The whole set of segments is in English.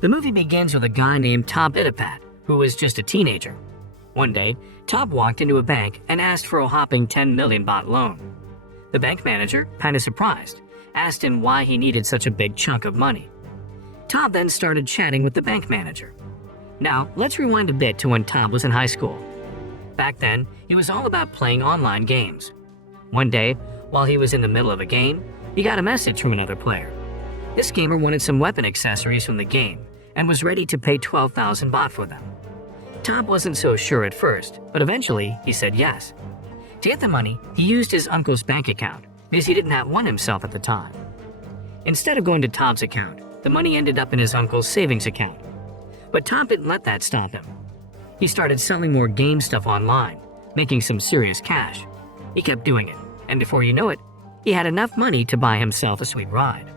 The movie begins with a guy named Tom Ittapat, who was just a teenager. One day, Tom walked into a bank and asked for a whopping 10 million baht loan. The bank manager, kind of surprised, asked him why he needed such a big chunk of money. Tom then started chatting with the bank manager. Now, let's rewind a bit to when Tom was in high school. Back then, it was all about playing online games. One day, while he was in the middle of a game, he got a message from another player. This gamer wanted some weapon accessories from the game and was ready to pay 12,000 baht for them. Tom wasn't so sure at first, but eventually he said yes. To get the money, he used his uncle's bank account because he didn't have one himself at the time. Instead of going to Tom's account, the money ended up in his uncle's savings account. But Tom didn't let that stop him. He started selling more game stuff online, making some serious cash. He kept doing it, and before you know it, he had enough money to buy himself a sweet ride.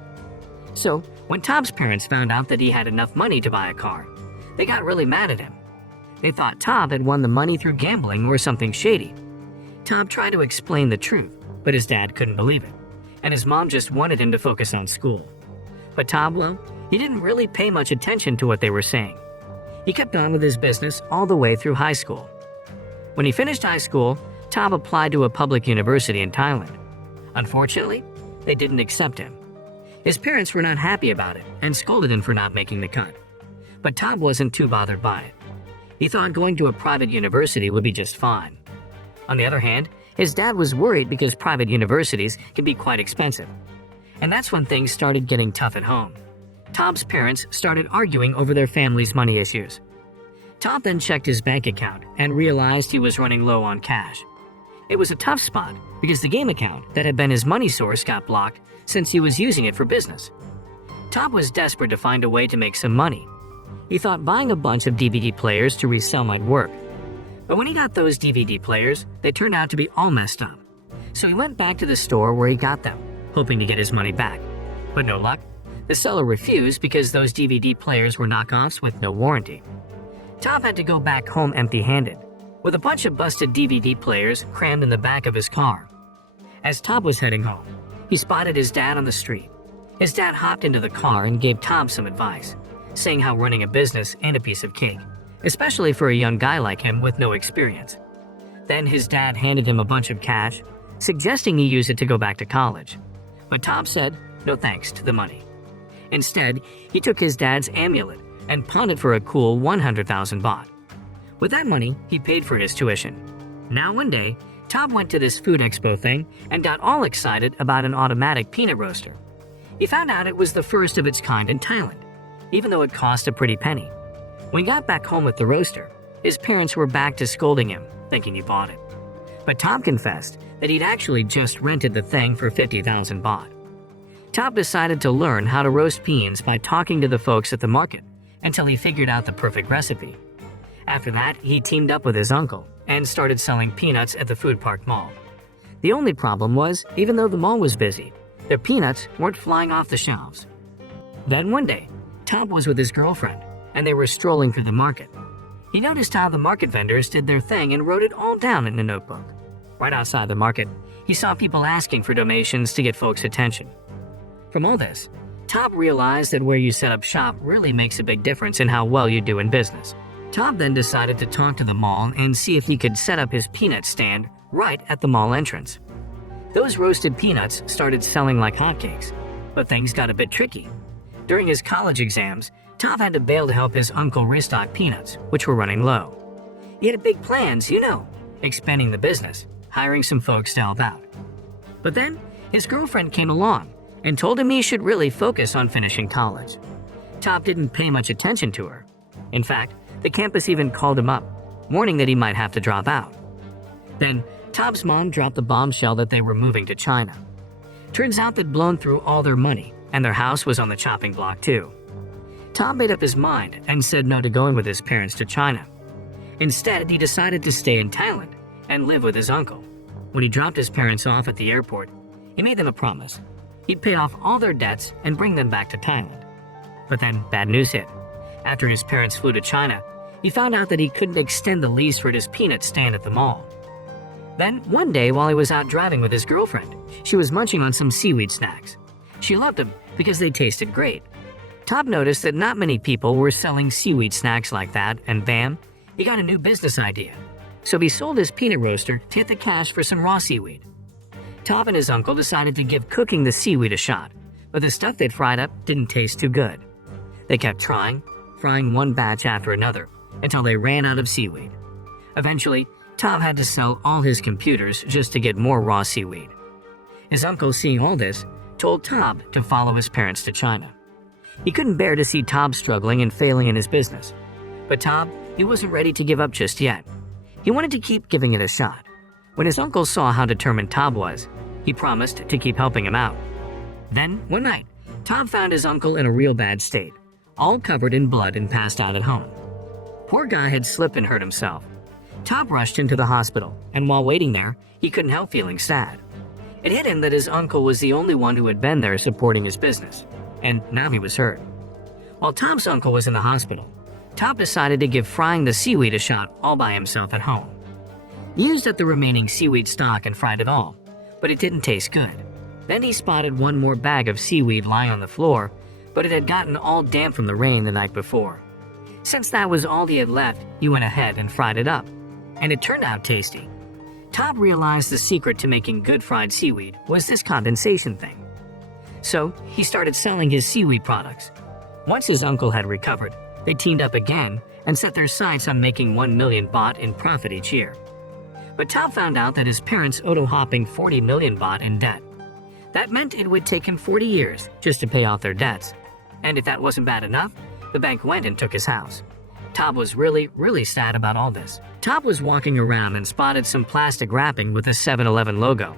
So, when Tom's parents found out that he had enough money to buy a car, they got really mad at him. They thought Tom had won the money through gambling or something shady. Tom tried to explain the truth, but his dad couldn't believe it, and his mom just wanted him to focus on school. But Tom, well, he didn't really pay much attention to what they were saying. He kept on with his business all the way through high school. When he finished high school, Tom applied to a public university in Thailand. Unfortunately, they didn't accept him. His parents were not happy about it and scolded him for not making the cut. But Tom wasn't too bothered by it. He thought going to a private university would be just fine. On the other hand, his dad was worried because private universities can be quite expensive. And that's when things started getting tough at home. Tom's parents started arguing over their family's money issues. Tom then checked his bank account and realized he was running low on cash. It was a tough spot because the game account that had been his money source got blocked since he was using it for business. Tom was desperate to find a way to make some money. He thought buying a bunch of DVD players to resell might work. But when he got those DVD players, they turned out to be all messed up. So he went back to the store where he got them, hoping to get his money back. But no luck. The seller refused because those DVD players were knockoffs with no warranty. Tom had to go back home empty-handed, with a bunch of busted DVD players crammed in the back of his car. As Tom was heading home, he spotted his dad on the street. His dad hopped into the car and gave Tom some advice, saying how running a business ain't a piece of cake, especially for a young guy like him with no experience. Then his dad handed him a bunch of cash, suggesting he use it to go back to college. But Tom said no thanks to the money. Instead, he took his dad's amulet and pawned it for a cool 100,000 baht. With that money, he paid for his tuition. Now one day, Tom went to this food expo thing and got all excited about an automatic peanut roaster. He found out it was the first of its kind in Thailand, even though it cost a pretty penny. When he got back home with the roaster, his parents were back to scolding him, thinking he bought it. But Tom confessed that he'd actually just rented the thing for 50,000 baht. Tom decided to learn how to roast peas by talking to the folks at the market until he figured out the perfect recipe. After that, he teamed up with his uncle and started selling peanuts at the food park mall. The only problem was, even though the mall was busy, their peanuts weren't flying off the shelves. Then one day, Tom was with his girlfriend, and they were strolling through the market. He noticed how the market vendors did their thing and wrote it all down in a notebook. Right outside the market, he saw people asking for donations to get folks' attention. From all this, Tom realized that where you set up shop really makes a big difference in how well you do in business. Tom then decided to talk to the mall and see if he could set up his peanut stand right at the mall entrance. Those roasted peanuts started selling like hotcakes, but things got a bit tricky. During his college exams, Tom had to bail to help his uncle restock peanuts, which were running low. He had big plans, expanding the business, hiring some folks to help out. But then, his girlfriend came along and told him he should really focus on finishing college. Tom didn't pay much attention to her. In fact, the campus even called him up, warning that he might have to drop out. Then, Tom's mom dropped the bombshell that they were moving to China. Turns out they'd blown through all their money, and their house was on the chopping block too. Tom made up his mind and said no to going with his parents to China. Instead, he decided to stay in Thailand and live with his uncle. When he dropped his parents off at the airport, he made them a promise. He'd pay off all their debts and bring them back to Thailand. But then bad news hit. After his parents flew to China, he found out that he couldn't extend the lease for his peanut stand at the mall. Then, one day while he was out driving with his girlfriend, she was munching on some seaweed snacks. She loved them because they tasted great. Top noticed that not many people were selling seaweed snacks like that, and bam, he got a new business idea. So he sold his peanut roaster to get the cash for some raw seaweed. Top and his uncle decided to give cooking the seaweed a shot, but the stuff they'd fried up didn't taste too good. They kept trying, frying one batch after another, until they ran out of seaweed. Eventually, Top had to sell all his computers just to get more raw seaweed. His uncle, seeing all this, told Top to follow his parents to China. He couldn't bear to see Top struggling and failing in his business. But Top, he wasn't ready to give up just yet. He wanted to keep giving it a shot. When his uncle saw how determined Top was, he promised to keep helping him out. Then, one night, Top found his uncle in a real bad state, all covered in blood and passed out at home. Poor guy had slipped and hurt himself. Top rushed into the hospital, and while waiting there, he couldn't help feeling sad. It hit him that his uncle was the only one who had been there supporting his business, and now he was hurt. While Top's uncle was in the hospital, Top decided to give frying the seaweed a shot all by himself at home. He used up the remaining seaweed stock and fried it all, but it didn't taste good. Then he spotted one more bag of seaweed lying on the floor, but it had gotten all damp from the rain the night before. Since that was all he had left, he went ahead and fried it up, and it turned out tasty. Top realized the secret to making good fried seaweed was this condensation thing. So he started selling his seaweed products. Once his uncle had recovered, they teamed up again and set their sights on making 1 million baht in profit each year. But Top found out that his parents owed a whopping 40 million baht in debt. That meant it would take him 40 years just to pay off their debts. And if that wasn't bad enough, the bank went and took his house. Top was really sad about all this. Top was walking around and spotted some plastic wrapping with a 7-Eleven logo.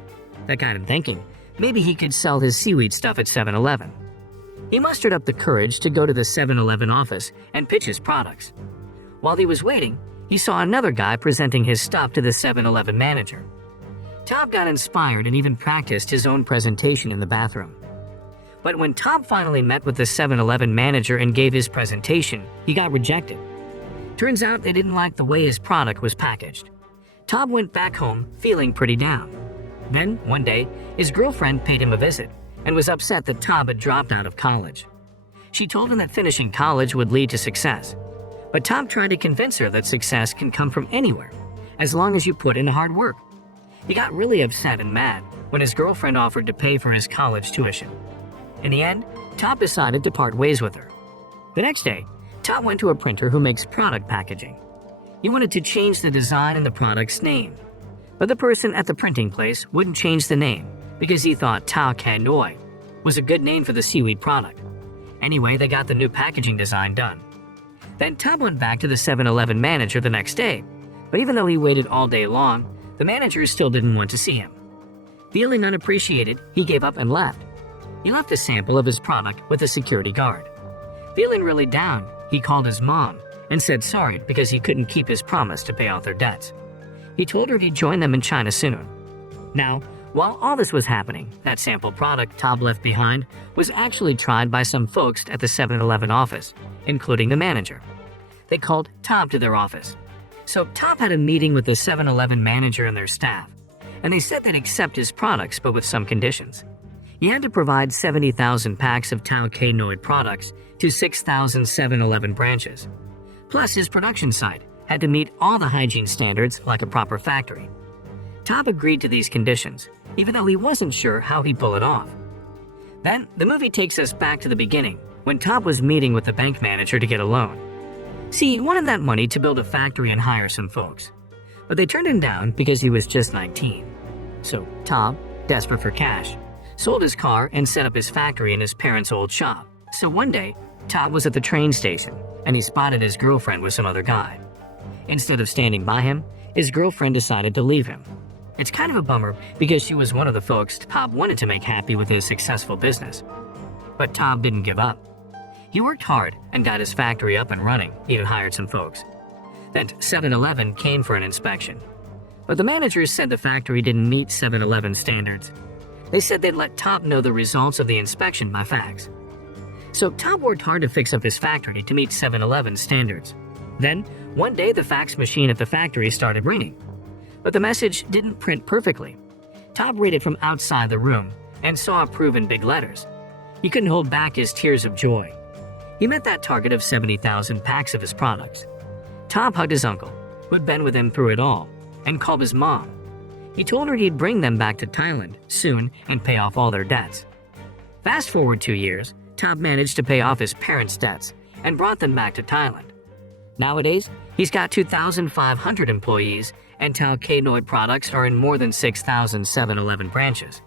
That got him thinking, maybe he could sell his seaweed stuff at 7-Eleven. He mustered up the courage to go to the 7-Eleven office and pitch his products. While he was waiting, he saw another guy presenting his stuff to the 7-Eleven manager. Top got inspired and even practiced his own presentation in the bathroom. But when Top finally met with the 7-Eleven manager and gave his presentation, he got rejected. Turns out they didn't like the way his product was packaged. Top went back home feeling pretty down. Then, one day, his girlfriend paid him a visit and was upset that Top had dropped out of college. She told him that finishing college would lead to success. But Top tried to convince her that success can come from anywhere, as long as you put in hard work. He got really upset and mad when his girlfriend offered to pay for his college tuition. In the end, Top decided to part ways with her. The next day, Top went to a printer who makes product packaging. He wanted to change the design and the product's name. But the person at the printing place wouldn't change the name because he thought Tao Kai Noi was a good name for the seaweed product. Anyway, they got the new packaging design done. Then Top went back to the 7-Eleven manager the next day, but even though he waited all day long, the manager still didn't want to see him. Feeling unappreciated, he gave up and left. He left a sample of his product with a security guard. Feeling really down, he called his mom and said sorry because he couldn't keep his promise to pay off their debts. He told her he'd join them in China soon. Now, while all this was happening, that sample product Top left behind was actually tried by some folks at the 7-Eleven office, including the manager. They called Top to their office. So Top had a meeting with the 7-Eleven manager and their staff, and they said they'd accept his products but with some conditions. He had to provide 70,000 packs of Tao K Noid products to 6,000 7-Eleven branches. Plus, his production site had to meet all the hygiene standards like a proper factory. Top agreed to these conditions, even though he wasn't sure how he'd pull it off. Then, the movie takes us back to the beginning, when Top was meeting with the bank manager to get a loan. See, he wanted that money to build a factory and hire some folks. But they turned him down because he was just 19. So Top, desperate for cash, sold his car and set up his factory in his parents' old shop. So one day, Top was at the train station, and he spotted his girlfriend with some other guy. Instead of standing by him, his girlfriend decided to leave him. It's kind of a bummer because she was one of the folks Top wanted to make happy with his successful business. But Top didn't give up. He worked hard and got his factory up and running, even hired some folks. Then 7-Eleven came for an inspection. But the managers said the factory didn't meet 7-Eleven standards. They said they'd let Top know the results of the inspection by fax. So Top worked hard to fix up his factory to meet 7-Eleven standards. Then, one day the fax machine at the factory started ringing. But the message didn't print perfectly. Top read it from outside the room and saw approve in big letters. He couldn't hold back his tears of joy. He met that target of 70,000 packs of his products. Top hugged his uncle, who had been with him through it all, and called his mom. He told her he'd bring them back to Thailand soon and pay off all their debts. Fast forward 2 years, Top managed to pay off his parents' debts and brought them back to Thailand. Nowadays, he's got 2,500 employees, and Talcanoid products are in more than 6,000 7-Eleven branches.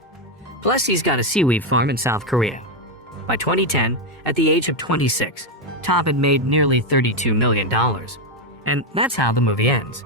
Plus, he's got a seaweed farm in South Korea. By 2010, at the age of 26, Top had made nearly $32 million. And that's how the movie ends.